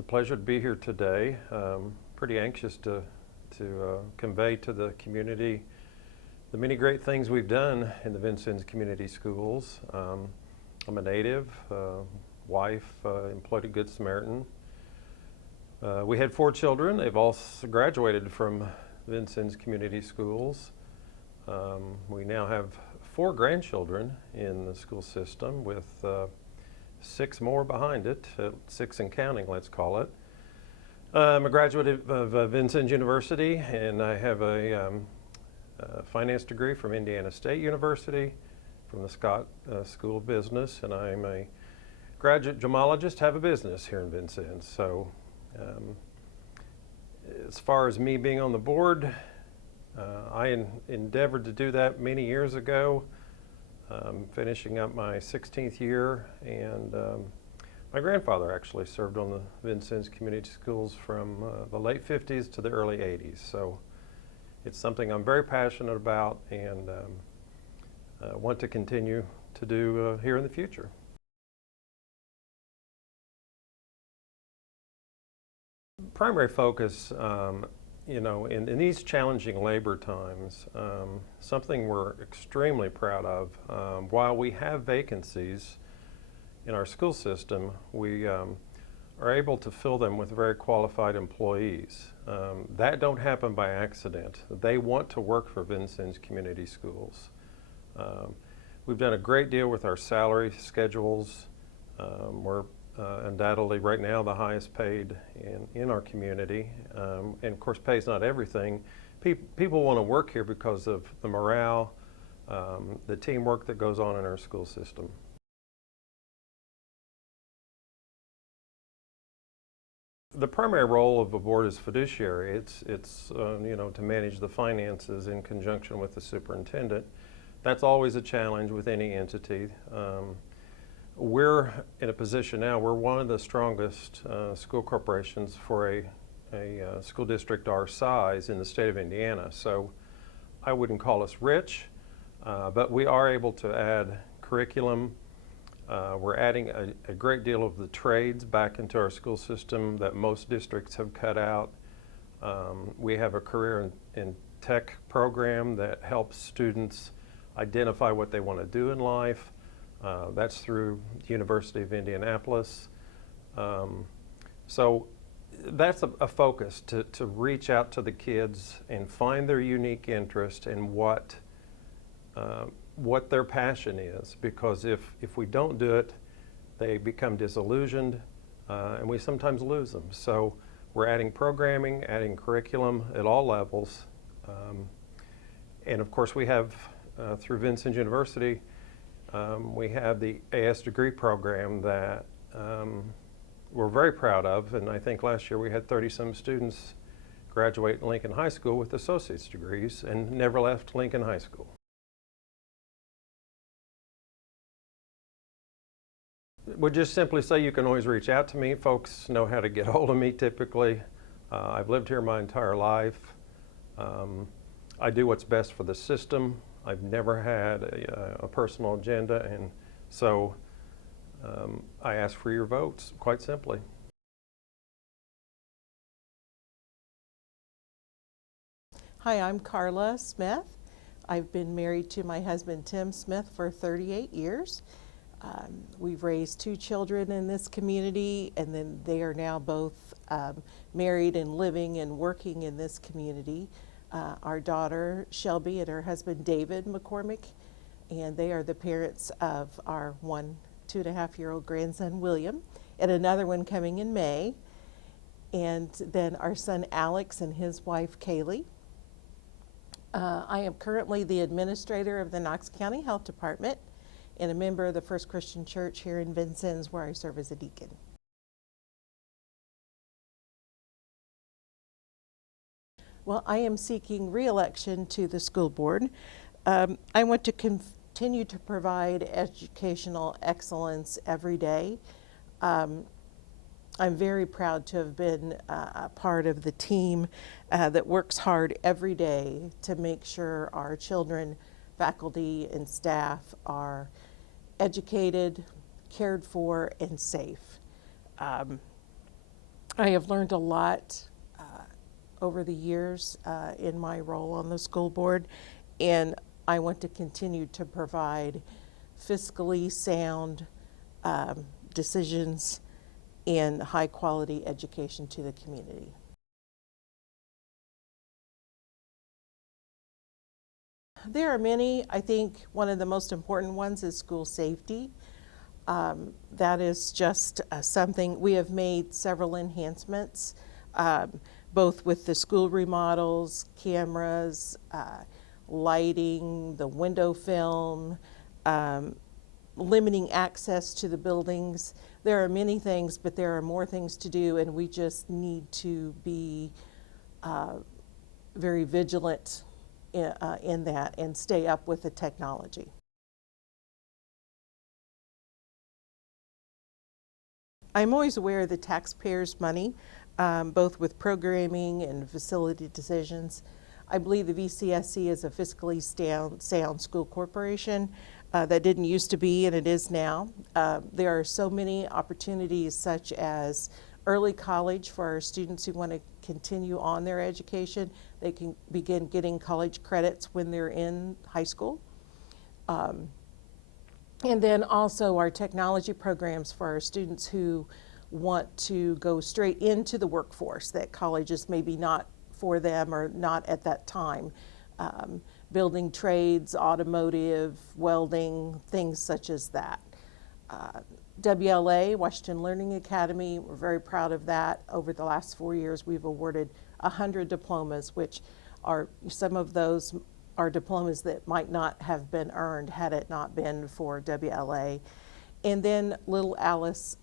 a pleasure to be here today. Pretty anxious to convey to the community the many great things we've done in the Vincennes Community Schools. I'm a native, wife, employed at Good Samaritan. We had 4 children. They've all graduated from Vincennes Community Schools. We now have 4 grandchildren in the school system with 6 more behind it, 6 and counting, let's call it. I'm a graduate of Vincennes University, and I have a finance degree from Indiana State University, from the Scott School of Business, and I'm a graduate gemologist, have a business here in Vincennes. So as far as me being on the board, I endeavored to do that many years ago, finishing up my 16th year, and my grandfather actually served on the Vincennes Community Schools from the late 50s to the early 80s. So it's something I'm very passionate about and want to continue to do here in the future. Primary focus, in these challenging labor times, something we're extremely proud of. While we have vacancies in our school system, we are able to fill them with very qualified employees. That don't happen by accident. They want to work for Vincennes Community Schools. We've done a great deal with our salary schedules. We're undoubtedly right now the highest paid in our community. And of course, pay's not everything. People want to work here because of the morale, the teamwork that goes on in our school system. The primary role of a board is fiduciary. It's to manage the finances in conjunction with the superintendent. That's always a challenge with any entity. We're in a position now, we're one of the strongest school corporations for a school district our size in the state of Indiana. So I wouldn't call us rich, but we are able to add curriculum. We're adding a great deal of the trades back into our school system that most districts have cut out. We have a career in tech program that helps students identify what they want to do in life. That's through the University of Indianapolis. So that's a focus to reach out to the kids and find their unique interest in what their passion is, because if we don't do it, they become disillusioned, and we sometimes lose them. So we're adding programming, adding curriculum at all levels, and of course we have through Vincennes University, we have the AS degree program that we're very proud of, and I think last year we had 30-some students graduate Lincoln High School with associate's degrees and never left Lincoln High School. Would just simply say you can always reach out to me. Folks know how to get hold of me typically. I've lived here my entire life. I do what's best for the system. I've never had a personal agenda, and so I ask for your votes, quite simply. Hi, I'm Karla Smith. I've been married to my husband Tim Smith for 38 years. We've raised 2 children in this community, and then they are now both married and living and working in this community. Our daughter Shelby and her husband David McCormick, and they are the parents of our 2.5-year-old grandson William, and another one coming in May, and then our son Alex and his wife Kaylee. I am currently the administrator of the Knox County Health Department and a member of the First Christian Church here in Vincennes, where I serve as a deacon. Well, I am seeking re-election to the school board. I want to continue to provide educational excellence every day. I'm very proud to have been a part of the team that works hard every day to make sure our children, faculty, and staff are educated, cared for, and safe. I have learned a lot over the years in my role on the school board, and I want to continue to provide fiscally sound decisions and high quality education to the community. There are many. I think one of the most important ones is school safety. That is just something, we have made several enhancements, both with the school remodels, cameras, lighting, the window film, limiting access to the buildings. There are many things, but there are more things to do, and we just need to be very vigilant in that and stay up with the technology. I'm always aware of the taxpayers' money, both with programming and facility decisions. I believe the VCSC is a fiscally sound school corporation. That didn't used to be, and it is now. There are so many opportunities, such as early college for our students who want to continue on their education. They can begin getting college credits when they're in high school. And then also our technology programs for our students who want to go straight into the workforce, that college is maybe not for them or not at that time. Building trades, automotive, welding, things such as that. WLA, Washington Learning Academy, we're very proud of that. Over the last 4 years, we've awarded 100 diplomas, which are, some of those are diplomas that might not have been earned had it not been for WLA. And then Little Alice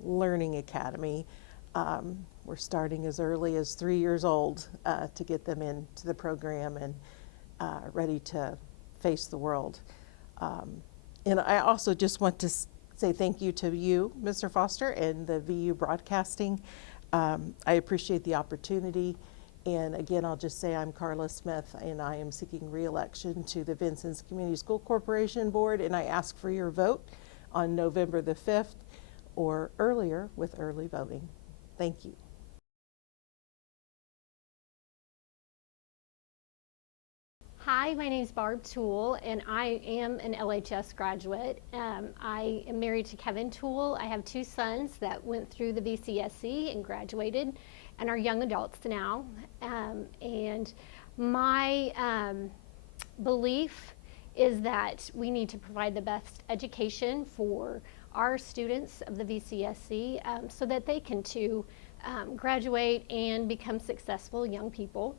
Learning Academy. We're starting as early as 3 years old to get them into the program and ready to face the world. And I also just want to say thank you to you, Mr. Foster, and the VU Broadcasting. I appreciate the opportunity. And again, I'll just say I'm Karla Smith, and I am seeking re-election to the Vincennes Community School Corporation Board, and I ask for your vote on November the 5th or earlier with early voting. Thank you. Hi, my name is Barb Toole, and I am an LHS graduate. I am married to Kevin Toole. I have 2 sons that went through the VCSC and graduated and are young adults now. And my belief is that we need to provide the best education for our students of the VCSC so that they can too graduate and become successful young people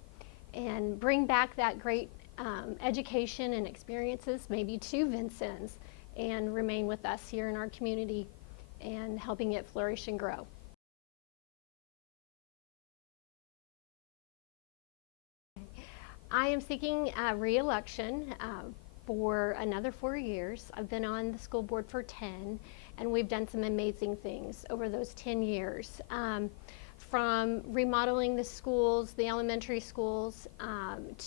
and bring back that great education and experiences maybe to Vincennes and remain with us here in our community and helping it flourish and grow. I am seeking re-election for another 4 years. I've been on the school board for 10, and we've done some amazing things over those 10 years. From remodeling the schools, the elementary schools,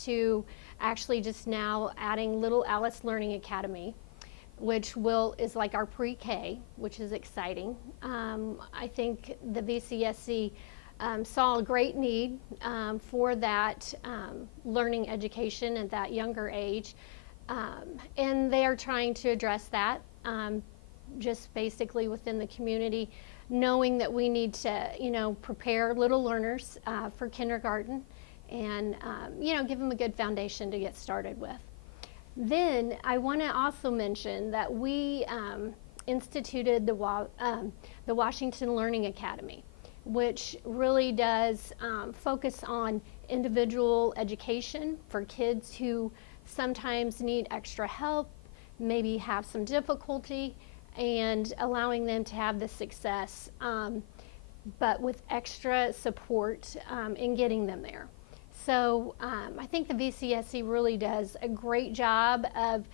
to actually just now adding Little Alice Learning Academy, which is like our pre-K, which is exciting. I think the VCSC saw a great need for that learning education at that younger age, and they are trying to address that just basically within the community, knowing that we need to, prepare little learners for kindergarten and, give them a good foundation to get started with. Then I want to also mention that we instituted the Washington Learning Academy, which really does focus on individual education for kids who sometimes need extra help, maybe have some difficulty, and allowing them to have the success, but with extra support in getting them there. So I think the VCSC really does a great job of,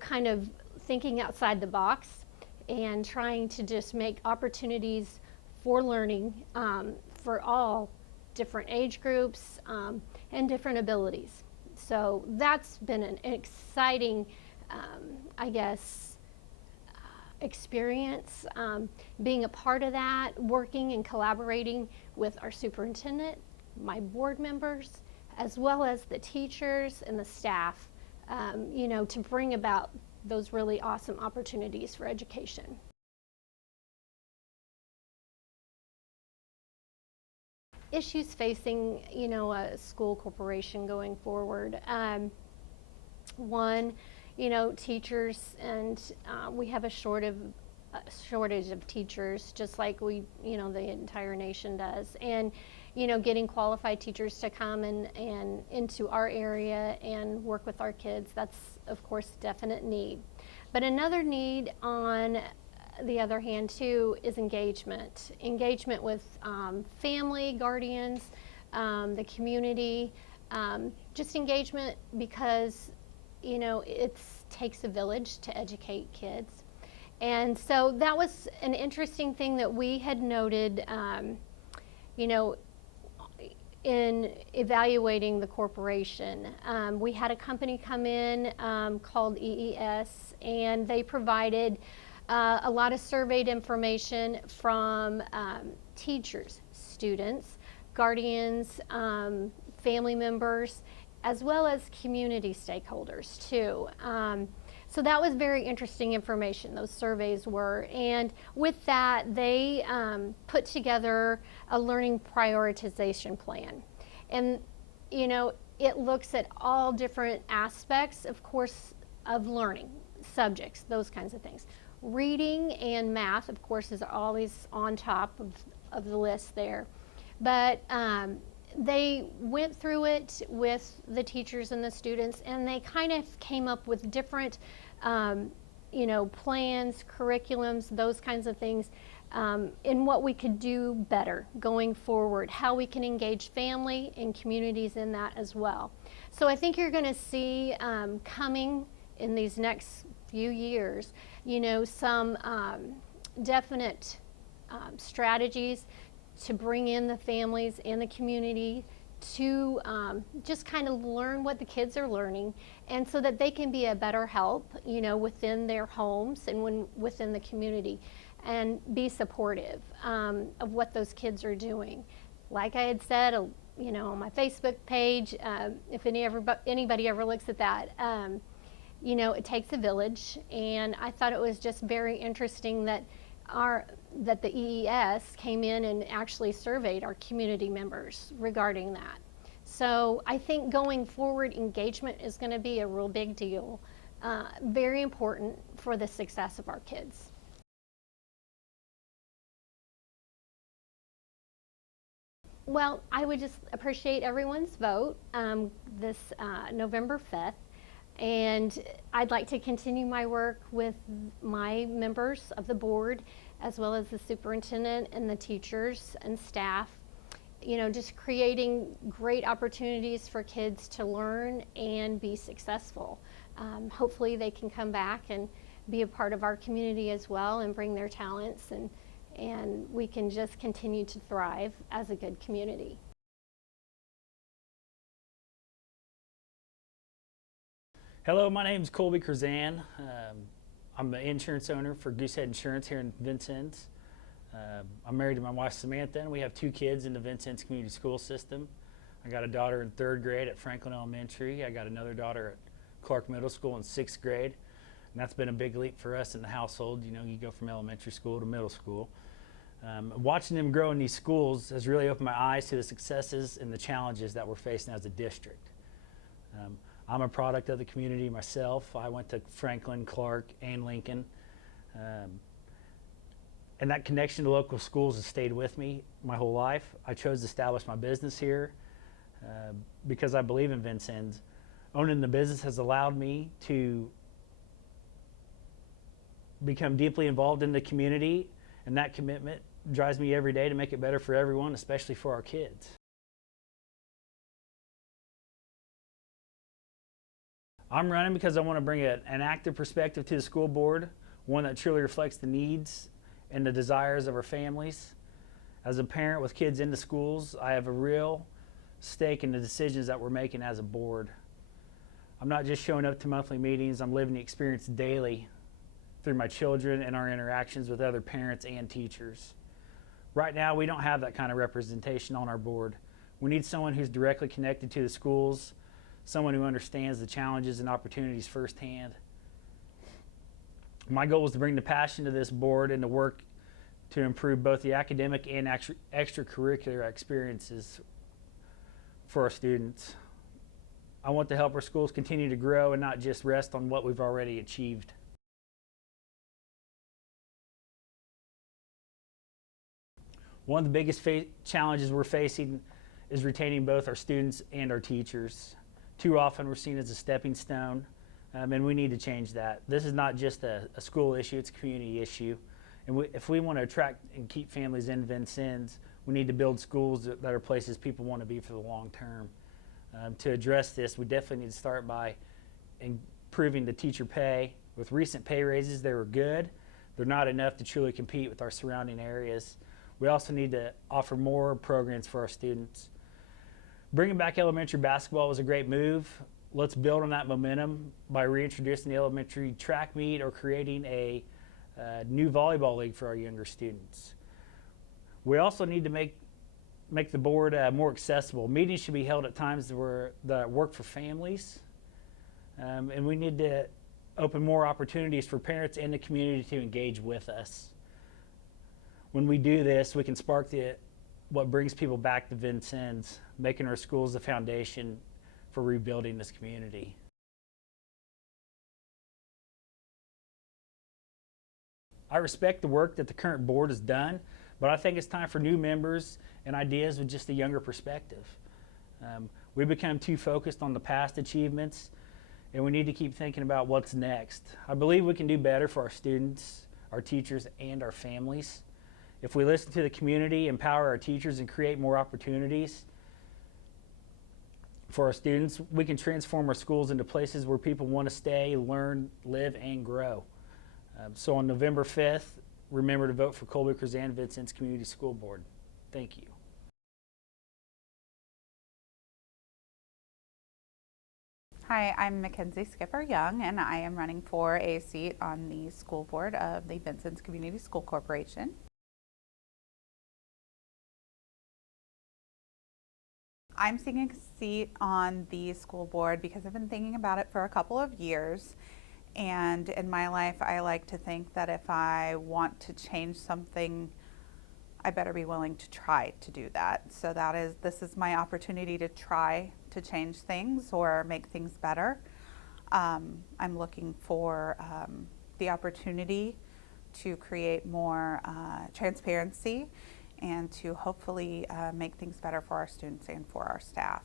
kind of thinking outside the box and trying to just make opportunities for learning for all different age groups and different abilities. So that's been an exciting, experience being a part of that, working and collaborating with our superintendent, my board members, as well as the teachers and the staff, to bring about those really awesome opportunities for education. Issues facing, a school corporation going forward. One, teachers, and we have a shortage of teachers, just like the entire nation does. And, getting qualified teachers to come and into our area and work with our kids, that's, of course, a definite need. But another need on the other hand, too, is engagement. Engagement with family, guardians, the community, just engagement because, it takes a village to educate kids. And so that was an interesting thing that we had noted, in evaluating the corporation. We had a company come in called EES, and they provided a lot of surveyed information from teachers, students, guardians, family members, as well as community stakeholders too. So that was very interesting information, those surveys were. And with that, they put together a learning prioritization plan. And, it looks at all different aspects, of course, of learning, subjects, those kinds of things. Reading and math, of course, is always on top of the list there. But they went through it with the teachers and the students, and they kind of came up with different, plans, curriculums, those kinds of things, in what we could do better going forward, how we can engage family and communities in that as well. So I think you're going to see coming in these next few years, some definite strategies to bring in the families and the community to just kind of learn what the kids are learning, and so that they can be a better help, within their homes and within the community, and be supportive of what those kids are doing. Like I had said, on my Facebook page, if anybody ever looks at that, it takes a village, and I thought it was just very interesting that the EES came in and actually surveyed our community members regarding that. So I think going forward, engagement is going to be a real big deal, very important for the success of our kids. Well, I would just appreciate everyone's vote this November 5th. And I'd like to continue my work with my members of the board, as well as the superintendent and the teachers and staff, just creating great opportunities for kids to learn and be successful. Hopefully they can come back and be a part of our community as well and bring their talents, and we can just continue to thrive as a good community. Hello, my name is Kolby Kerzan. I'm the insurance owner for Goosehead Insurance here in Vincennes. I'm married to my wife Samantha, and we have 2 kids in the Vincennes community school system. I got a daughter in 3rd grade at Franklin Elementary. I got another daughter at Clark Middle School in 6th grade. And that's been a big leap for us in the household. You go from elementary school to middle school. Watching them grow in these schools has really opened my eyes to the successes and the challenges that we're facing as a district. I'm a product of the community myself. I went to Franklin, Clark, and Lincoln. And that connection to local schools has stayed with me my whole life. I chose to establish my business here because I believe in Vincennes. Owning the business has allowed me to become deeply involved in the community, and that commitment drives me every day to make it better for everyone, especially for our kids. I'm running because I want to bring an active perspective to the school board, one that truly reflects the needs and the desires of our families. As a parent with kids in the schools, I have a real stake in the decisions that we're making as a board. I'm not just showing up to monthly meetings, I'm living the experience daily through my children and our interactions with other parents and teachers. Right now, we don't have that kind of representation on our board. We need someone who's directly connected to the schools, someone who understands the challenges and opportunities firsthand. My goal is to bring the passion to this board and to work to improve both the academic and extracurricular experiences for our students. I want to help our schools continue to grow and not just rest on what we've already achieved. One of the biggest challenges we're facing is retaining both our students and our teachers. Too often we're seen as a stepping stone, and we need to change that. This is not just a school issue, it's a community issue. And if we want to attract and keep families in Vincennes, we need to build schools that are places people want to be for the long term. To address this, we definitely need to start by improving the teacher pay. With recent pay raises, they were good. They're not enough to truly compete with our surrounding areas. We also need to offer more programs for our students. Bringing back elementary basketball was a great move. Let's build on that momentum by reintroducing the elementary track meet or creating a new volleyball league for our younger students. We also need to make the board more accessible. Meetings should be held at times that work for families, and we need to open more opportunities for parents and the community to engage with us. When we do this, we can spark what brings people back to Vincennes, making our schools the foundation for rebuilding this community. I respect the work that the current board has done, but I think it's time for new members and ideas with just a younger perspective. We've become too focused on the past achievements, and we need to keep thinking about what's next. I believe we can do better for our students, our teachers, and our families. If we listen to the community, empower our teachers, and create more opportunities for our students, we can transform our schools into places where people want to stay, learn, live, and grow. So on November 5th, remember to vote for Kolby Kerzan, Vincennes Community School Board. Thank you. Hi, I'm McKenzie Young, and I am running for a seat on the school board of the Vincennes Community School Corporation. I'm seeking a seat on the school board because I've been thinking about it for a couple of years. And in my life, I like to think that if I want to change something, I better be willing to try to do that. So this is my opportunity to try to change things or make things better. I'm looking for the opportunity to create more transparency and to hopefully make things better for our students and for our staff.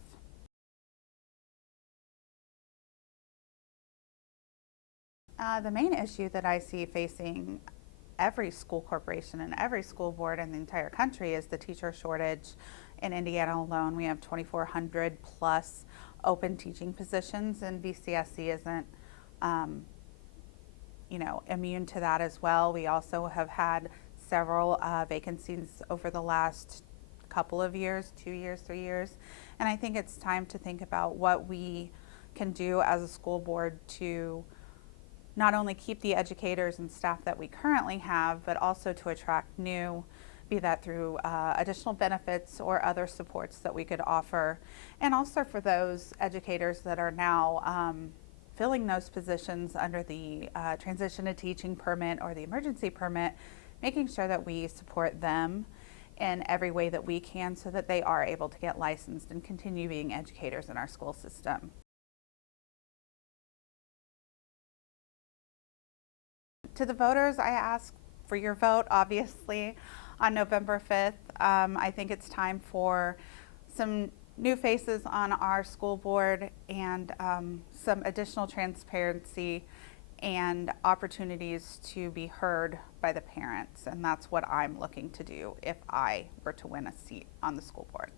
The main issue that I see facing every school corporation and every school board in the entire country is the teacher shortage. In Indiana alone, we have 2,400 plus open teaching positions, and VCSC isn't immune to that as well. We also have had several vacancies over the last couple of years, 2 years, 3 years, and I think it's time to think about what we can do as a school board to not only keep the educators and staff that we currently have, but also to attract new, be that through additional benefits or other supports that we could offer. And also for those educators that are now filling those positions under the transition to teaching permit or the emergency permit, making sure that we support them in every way that we can so that they are able to get licensed and continue being educators in our school system. To the voters, I ask for your vote, obviously, on November 5th. I think it's time for some new faces on our school board and some additional transparency and opportunities to be heard by the parents. And that's what I'm looking to do if I were to win a seat on the school board.